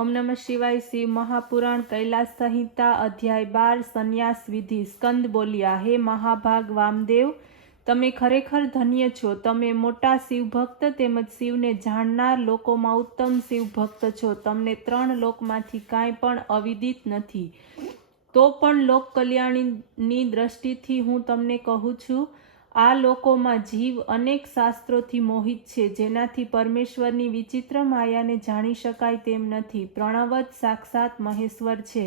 ओम नमः शिवाय। शिव महापुराण कैलाश संहिता अध्याय 12 संन्यास विधि। स्कंद बोलिया, हे महाभाग वामदेव, તમે ખરેખર ધન્ય છો। તમે મોટા શિવભક્ત તેમજ શિવને જાણનાર લોકોમાં ઉત્તમ શિવભક્ત છો। તમને 3 લોકમાંથી કાંઈ પણ અવિદિત નથી, તો પણ લોક કલ્યાણની દ્રષ્ટિથી હું તમને કહું છું। આ લોકોમાં જીવ અનેક શાસ્ત્રોથી મોહિત છે, જેનાથી પરમેશ્વરની વિચિત્ર માયાને જાણી શકાય તેમ નથી। પ્રણવ જ સાક્ષાત મહેશ્વર છે।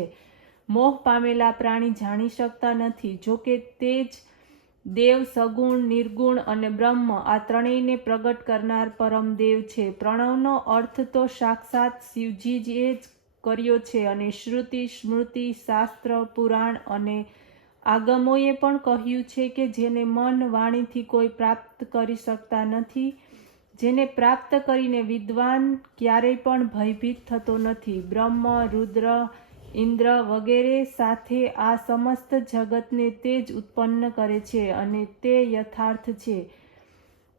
મોહ પામેલા પ્રાણી જાણી શકતા નથી, જોકે તે જ દેવ, સગુણ, નિર્ગુણ અને બ્રહ્મ આ ત્રણેયને પ્રગટ કરનાર પરમ દેવ છે। પ્રણવનો અર્થ તો સાક્ષાત શિવજીએ જ કર્યો છે અને શ્રુતિ, સ્મૃતિ, શાસ્ત્ર, પુરાણ અને આગમોએ પણ કહ્યું છે કે જેને મન વાણીથી કોઈ પ્રાપ્ત કરી શકતા નથી, જેને પ્રાપ્ત કરીને વિદ્વાન ક્યારેય પણ ભયભીત થતો નથી। બ્રહ્મ, રુદ્ર, ઇન્દ્ર વગેરે સાથે આ સમસ્ત જગતને તે જ ઉત્પન્ન કરે છે અને તે યથાર્થ છે,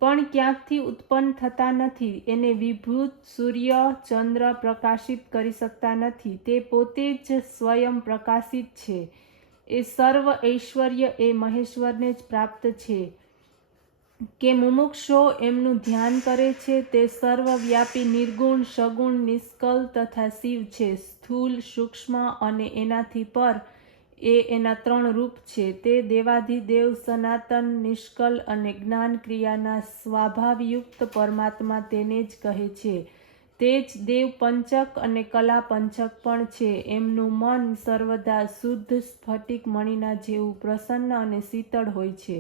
પણ ક્યાંકથી ઉત્પન્ન થતા નથી। એને વિભૂત સૂર્ય, ચંદ્ર પ્રકાશિત કરી શકતા નથી, તે પોતે જ સ્વયં પ્રકાશિત છે। એ સર્વ ઐશ્વર્ય એ મહેશ્વરને જ પ્રાપ્ત છે કે મુમુક્ષો એમનું ધ્યાન કરે છે। તે સર્વવ્યાપી, નિર્ગુણ, સગુણ, નિષ્કલ તથા શિવ છે। સ્થૂલ, સૂક્ષ્મ અને એનાથી પર એ એના 3 રૂપ છે। તે દેવાધિદેવ, સનાતન, નિષ્કલ અને જ્ઞાન ક્રિયાના સ્વભાવયુક્ત પરમાત્મા તેને જ કહે છે। તે જ દેવ પંચક અને કલા પંચક પણ છે। એમનું મન સર્વદા શુદ્ધ સ્ફટિક મણિના જેવું પ્રસન્ન અને શીતળ હોય છે,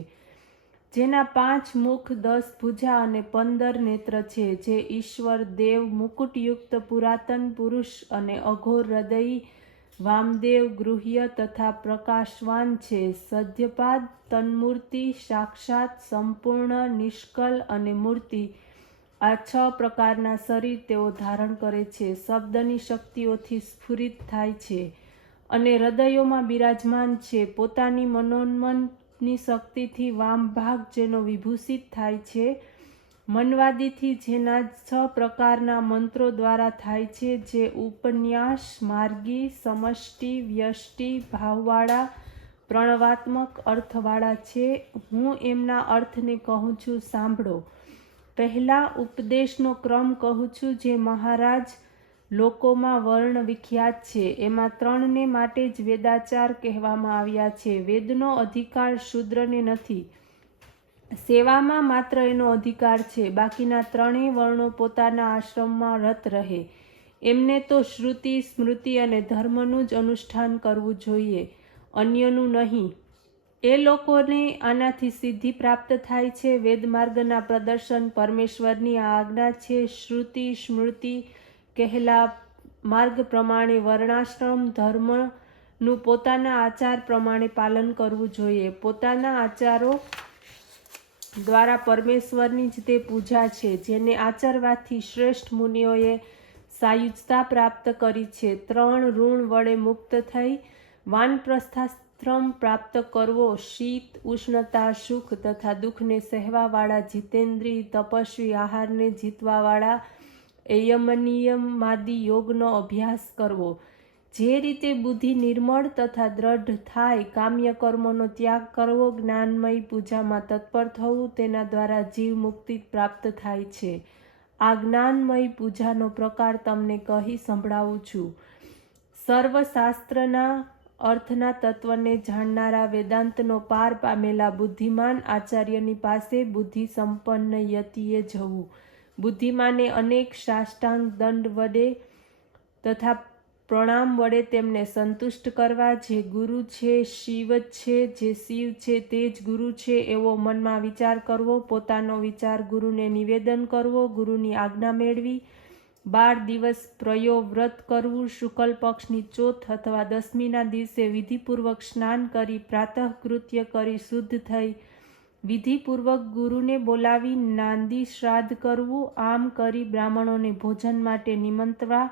જેના 5 મુખ, 10 ભુજા અને 15 નેત્ર છે, જે ઈશ્વર, દેવ, મુકુટયુક્ત પુરાતન પુરુષ અને અઘોર હૃદયી વામદેવ, ગૃહ્ય તથા પ્રકાશવાન છે। સદ્યપાદ, તન્મૂર્તિ, સાક્ષાત, સંપૂર્ણ, નિષ્કલ અને મૂર્તિ આ 6 પ્રકારના શરીર તેઓ ધારણ કરે છે। શબ્દની શક્તિઓથી સ્ફુરિત થાય છે અને હૃદયોમાં બિરાજમાન છે। પોતાની મનોન્મનની શક્તિથી વામ ભાગ જેનો વિભૂષિત થાય છે, મનવાદીથી જેના 6 પ્રકારના મંત્રો દ્વારા થાય છે, જે ઉપન્યાસ, માર્ગી, સમષ્ટિ, વ્યષ્ટિ ભાવવાળા, પ્રણવાત્મક અર્થવાળા છે। હું એમના અર્થને કહું છું, સાંભળો। પહેલા ઉપદેશનો ક્રમ કહું છું, જે મહારાજ લોકોમાં વર્ણ વિખ્યાત છે। એમાં 3ને માટે જ વેદાચાર કહેવામાં આવ્યા છે। વેદનો અધિકાર શૂદ્રને નથી, સેવામાં માત્ર એનો અધિકાર છે। બાકીના 3 વર્ણો પોતાના આશ્રમમાં રત રહે, એમને તો શ્રુતિ, સ્મૃતિ અને ધર્મનું જ અનુષ્ઠાન કરવું જોઈએ, અન્યનું નહીં। એ લોકોને આનાથી સિદ્ધિ પ્રાપ્ત થાય છે। વેદમાર્ગના પ્રદર્શન પરમેશ્વરની આ આજ્ઞા છે। શ્રુતિ, સ્મૃતિ કહેલા માર્ગ પ્રમાણે વર્ણાશ્રમ ધર્મનું પોતાના આચાર પ્રમાણે પાલન કરવું જોઈએ। પોતાના આચારો દ્વારા પરમેશ્વરની જ તે પૂજા છે, જેને આચરવાથી શ્રેષ્ઠ મુનિઓએ સાયુજતા પ્રાપ્ત કરી છે। 3 ઋણ વડે મુક્ત થઈ વાનપ્રસ્થાશ્રમ પ્રાપ્ત કરવો, શીત, ઉષ્ણતા, સુખ તથા દુઃખને સહેવાવાળા જીતેન્દ્રિય, તપસ્વી, આહારને જીતવાવાળા યમનિયમાદિ યોગનો અભ્યાસ કરવો, જે રીતે બુદ્ધિ નિર્મળ તથા દ્રઢ થાય, કામ્ય કર્મોનો ત્યાગ કરવો, જ્ઞાનમય પૂજામાં તત્પર થવું, તેના દ્વારા જીવ મુક્તિ પ્રાપ્ત થાય છે। આ જ્ઞાનમય પૂજાનો પ્રકાર તમને કહી સંભળાવું છું। સર્વશાસ્ત્રના અર્થના તત્વને જાણનારા, વેદાંતનો પાર પામેલા બુદ્ધિમાન આચાર્યની પાસે બુદ્ધિ સંપન્ન યતિએ જવું। બુદ્ધિમાને અનેક સાષ્ટાંગ દંડ વડે તથા પ્રણામ વડે તેમને સંતુષ્ટ કરવા। જે ગુરુ છે શિવ જ છે, જે શિવ છે તે જ ગુરુ છે, એવો મનમાં વિચાર કરવો। પોતાનો વિચાર ગુરુને નિવેદન કરવો। ગુરુની આજ્ઞા મેળવી 12 દિવસ પ્રયોવ્રત કરવું। શુક્લ પક્ષની ચોથ અથવા 10મીના દિવસે વિધિપૂર્વક સ્નાન કરી, પ્રાતઃકૃત્ય કરી શુદ્ધ થઈ વિધિપૂર્વક ગુરુને બોલાવી નાંદી શ્રાદ્ધ કરવું। આમ કરી બ્રાહ્મણોને ભોજન માટે નિમંત્રવા,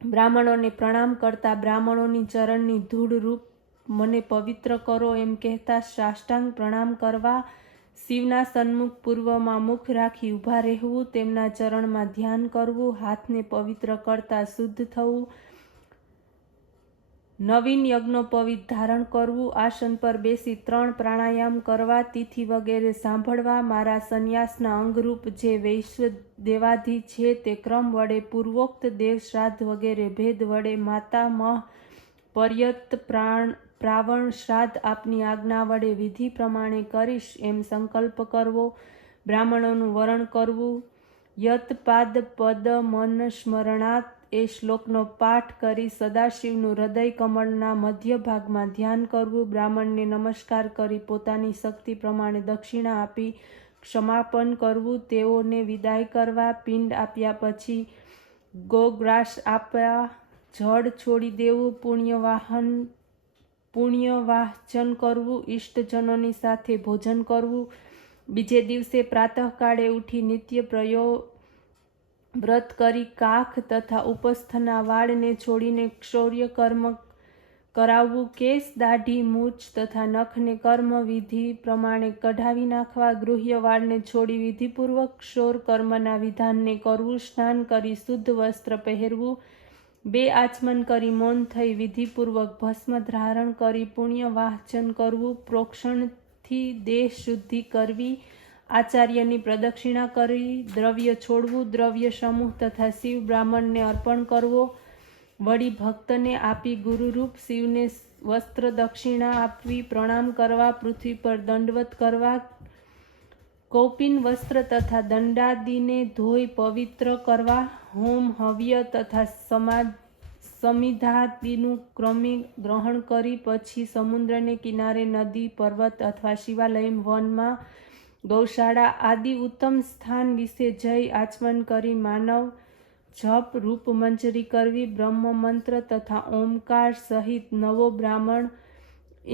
બ્રાહ્મણોને પ્રણામ કરતા, બ્રાહ્મણોની ચરણની ધૂળ રૂપ મને પવિત્ર કરો એમ કહેતા સાષ્ટાંગ પ્રણામ કરવા, શિવના સન્મુખ પૂર્વમાં મુખ રાખી ઊભા રહેવું, તેમના ચરણમાં ધ્યાન કરવું, હાથને પવિત્ર કરતા શુદ્ધ થવું, નવીન યજ્ઞોપવિત ધારણ કરવું, આસન પર બેસી 3 પ્રાણાયામ કરવા, તિથિ વગેરે સાંભળવા, મારા સંન્યાસના અંગરૂપ જે વૈશ્વ દેવાધિ છે તે ક્રમ વડે પૂર્વોક્ત દેવ શ્રાદ્ધ વગેરે ભેદ વડે માતા મહ પર્યત પ્રાવણ શ્રાદ્ધ આપની આજ્ઞા વડે વિધિ પ્રમાણે કરીશ એમ સંકલ્પ કરવો, બ્રાહ્મણોનું વરણ કરવું, યત પાદ પદ મન સ્મરણાત એ શ્લોકનો પાઠ કરી સદાશિવનું હૃદય કમળના મધ્ય ભાગમાં ધ્યાન કરવું, બ્રાહ્મણને નમસ્કાર કરી પોતાની શક્તિ પ્રમાણે દક્ષિણા આપી ક્ષમાપન કરવું, તેઓને વિદાય કરવા, પિંડ આપ્યા પછી ગોગ્રાસ આપ્યા, જળ છોડી દેવું, પુણ્યવાચન કરવું, ઇષ્ટજનોની સાથે ભોજન કરવું, બીજે દિવસે પ્રાતઃકાળે ઉઠી નિત્ય વ્રત કરી કાખ તથા ઉપસ્થના વાળને છોડીને ક્ષૌર્ય કર્મ કરાવવું, કેસ દાઢી મૂછ તથા નખને કર્મ વિધિ પ્રમાણે કઢાવી નાખવા, ગૃહ્ય વાળને છોડી વિધિપૂર્વક ક્ષૌર કર્મના વિધાનને કરવું, સ્નાન કરી શુદ્ધ વસ્ત્ર પહેરવું, 2 આચમન કરી મૌન થઈ વિધિપૂર્વક ભસ્મ ધારણ કરી પુણ્ય વાચન કરવું, પ્રોક્ષણથી દેહ શુદ્ધિ કરવી, આચાર્યની પ્રદક્ષિણા કરી દ્રવ્ય છોડવું, દ્રવ્ય સમૂહ તથા શિવ બ્રાહ્મણને અર્પણ કરવો, વળી ભક્તને આપી ગુરુરૂપ શિવને વસ્ત્ર દક્ષિણા આપવી, પ્રણામ કરવા, પૃથ્વી પર દંડવત કરવા, કૌપિન વસ્ત્ર તથા દંડાદિને ધોઈ પવિત્ર કરવા, હોમ હવ્ય તથા સમિધાદિનું ક્રમે ગ્રહણ કરી પછી સમુદ્રને કિનારે નદી પર્વત અથવા શિવાલય વનમાં ગૌશાળા આદિ ઉત્તમ સ્થાન વિશે જઈ આચમન કરી માનવ જપ રૂપ મંજરી કરવી, બ્રહ્મ મંત્ર તથા ઓમકાર સહિત નવો બ્રાહ્મણ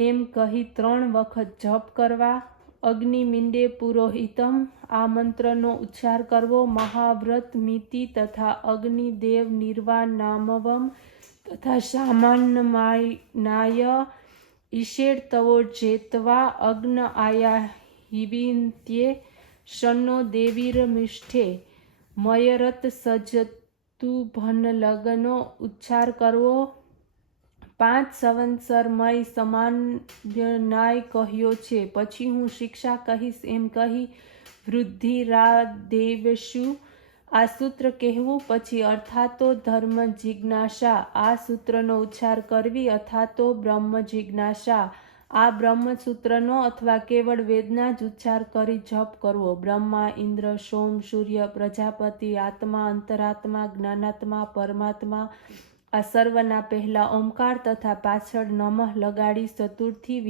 એમ કહી 3 વખત જપ કરવા, અગ્નિ મીંડે પુરોહિતમ આ મંત્રનો ઉચ્ચાર કરવો, મહાવ્રત મિતિ તથા અગ્નિદેવ નિર્વાનામવમ તથા સામાન્યનાય ઈશેડ તવો જેતવા અગ્ન આયા હિવિંત્યે શન્નો દેવીરમિષ્ઠે મયરત સજતુભન લગનો ઉચ્ચાર કરવો, 5 સંવત્સર મય સમાન્યનાય કહ્યો છે, પછી હું શિક્ષા કહીશ એમ કહી વૃદ્ધિરાદેવેશુ આ સૂત્ર કહેવું, પછી અર્થાતો ધર્મ જિજ્ઞાસા આ સૂત્રનો ઉચ્ચાર કરવી, અથાતો બ્રહ્મ જિજ્ઞાસા આ બ્રહ્મસૂત્રનો અથવા કેવળ વેદના જ ઉચ્ચાર કરી જપ કરવો, બ્રહ્મા ઇન્દ્ર સોમ સૂર્ય પ્રજાપતિ આત્મા અંતરાત્મા જ્ઞાનાત્મા પરમાત્મા આ સર્વના પહેલા ઓમકાર તથા પાછળ નમઃ લગાડી ચતુર્થી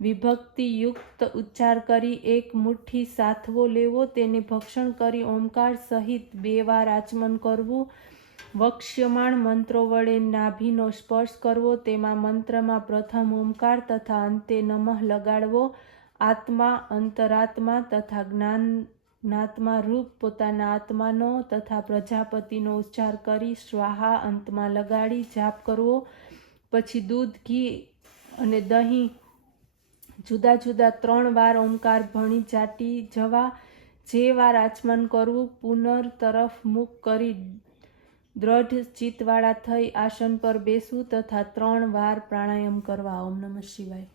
વિભક્તિયુક્ત ઉચ્ચાર કરી 1 મુઠ્ઠી સાથવો લેવો, તેને ભક્ષણ કરી ઓમકાર સહિત 2 વાર આચમન કરવું, વક્ષ્યમાણ મંત્રો વડે નાભીનો સ્પર્શ કરવો, તેમાં મંત્રમાં પ્રથમ ઓમકાર તથા અંતે નમઃ લગાડવો, આત્મા અંતરાત્મા તથા જ્ઞાનાત્મા રૂપ પોતાના આત્માનો તથા પ્રજાપતિનો ઉચ્ચાર કરી સ્વાહા અંતમાં લગાડી જાપ કરવો, પછી દૂધ ઘી અને દહીં જુદા જુદા 3 વાર ઓમકાર ભણી ચાટી જવા, જે વાર આચમન કરવું, પુનર તરફ મુખ કરી દ્રઢ ચિત્તવાળા થઈ આસન પર બેસવું તથા 3 વાર પ્રાણાયામ કરવા. ઓમ નમઃ શિવાય.